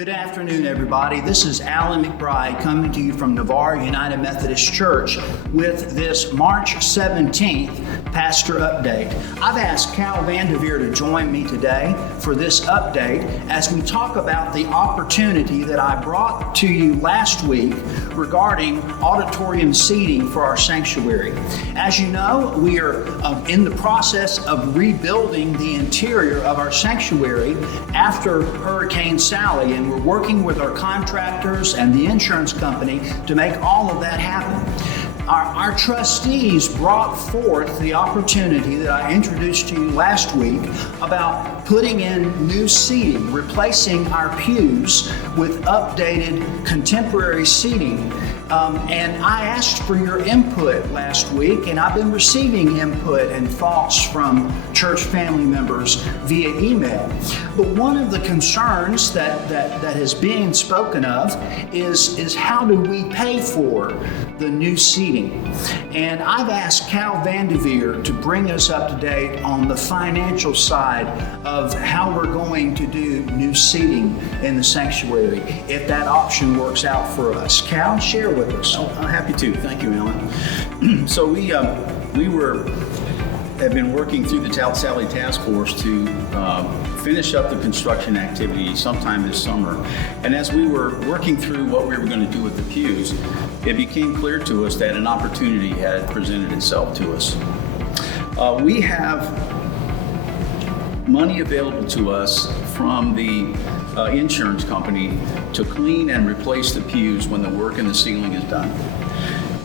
Good afternoon, everybody. This is Alan McBride coming to you from Navarre United Methodist Church with this March 17th Pastor Update. I've asked Cal Vanderveer to join me today for this update as we talk about the opportunity that I brought to you last week regarding auditorium seating for our sanctuary. As you know, we are in the process of rebuilding the interior of our sanctuary after Hurricane Sally, and we're working with our contractors and the insurance company to make all of that happen. Our trustees brought forth the opportunity that I introduced to you last week about putting in new seating, replacing our pews with updated contemporary seating. And I asked for your input last week, and I've been receiving input and thoughts from church family members via email. But one of the concerns that is being spoken of is how do we pay for the new seating? And I've asked Cal Vanderveer to bring us up to date on the financial side of how we're going to do new seating in the sanctuary, if that option works out for us. Cal, share with us. I'm happy to. Thank you, Alan. So we have been working through the Sally Task Force to finish up the construction activity sometime this summer. And as we were working through what we were going to do with the pews, it became clear to us that an opportunity had presented itself to us. We have money available to us from the insurance company to clean and replace the pews when the work in the ceiling is done.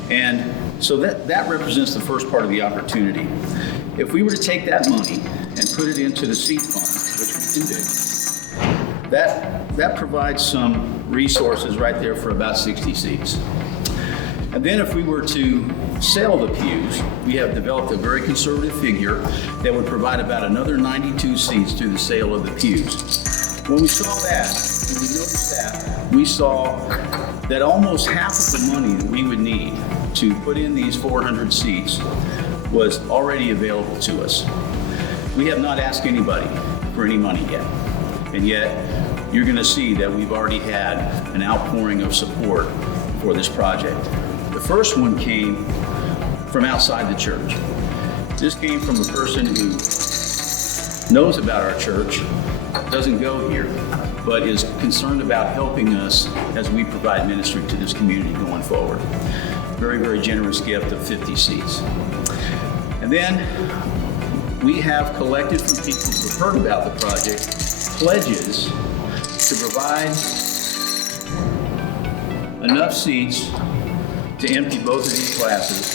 And so that represents the first part of the opportunity. If we were to take that money and put it into the seat fund, which we can do, that provides some resources right there for about 60 seats. And then if we were to sell the pews, we have developed a very conservative figure that would provide about another 92 seats through the sale of the pews. When we saw that, when we noticed that, we saw that almost half of the money that we would need to put in these 400 seats was already available to us. We have not asked anybody for any money yet, and yet you're going to see that we've already had an outpouring of support for this project. The first one came from outside the church. This came from a person who knows about our church, doesn't go here, but is concerned about helping us as we provide ministry to this community going forward. Very, very generous gift of 50 seats. And then we have collected from people who have heard about the project pledges to provide enough seats to empty both of these classes,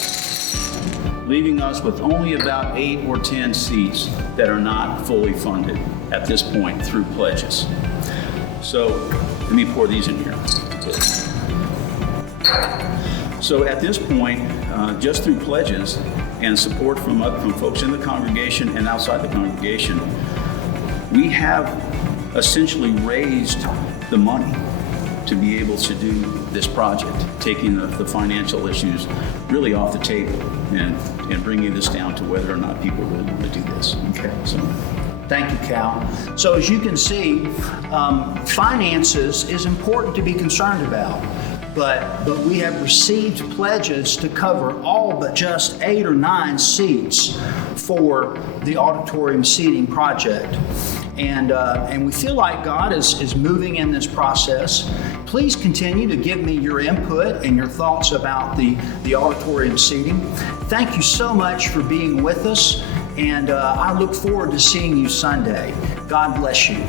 leaving us with only about 8 or 10 seats that are not fully funded at this point through pledges. So let me pour these in here. So at this point, just through pledges and support from folks in the congregation and outside the congregation, we have essentially raised the money to be able to do this project, taking the financial issues really off the table and bringing this down to whether or not people really want to do this. Okay. So, thank you, Cal. So as you can see, finances is important to be concerned about. But we have received pledges to cover all but just 8 or 9 seats for the auditorium seating project. And we feel like God is moving in this process. Please continue to give me your input and your thoughts about the auditorium seating. Thank you so much for being with us, and I look forward to seeing you Sunday. God bless you.